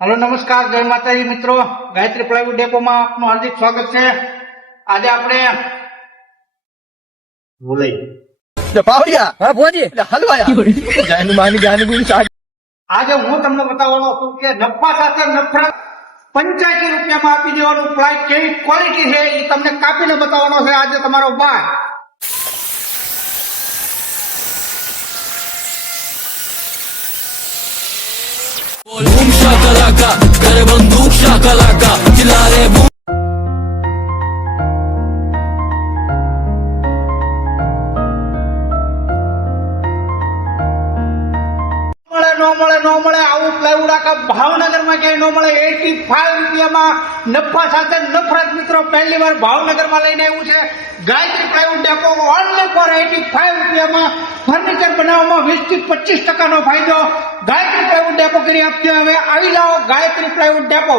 Hello नमस्कार जय माताजी मित्रों गायत्री प्लायवुड डेपो में आपનું हार्दिक स्वागत છે। આજે આપણે પાવડિયા ભોજી હલવાયા જાનું માની જાનું બી આજે હું તમને બતાવવાનો છું કે નફા સાથે નફરત 85 રૂપિયામાં આપી દેવાનું પ્લાય કેવી ક્વોલિટી છે એ તમને કાપીને બતાવવાનો છે આજે તમારો ભાઈ। बूम शाकलाका कर बंदूक शाकलाका चिल्ला रे बूम नो મળે આવું પ્લાયવુડ આખા ભાવનગરમાં ક્યાંય નો મળે। 85 રૂપિયામાં નફા સાથે નફરત મિત્રો પહેલી વાર ભાવનગરમાં લઈને આવ્યું છે। Gayatri plywood depot only for 85 રૂપિયામાં ફર્નિચર બનાવવામાં 20 થી 25% નો ફાયદો। ગાયત્રી પ્લાયવુડ ડેપો કરી આપજો। હવે આવી જાઓ ગાયત્રી પ્લાયવુડ ડેપો।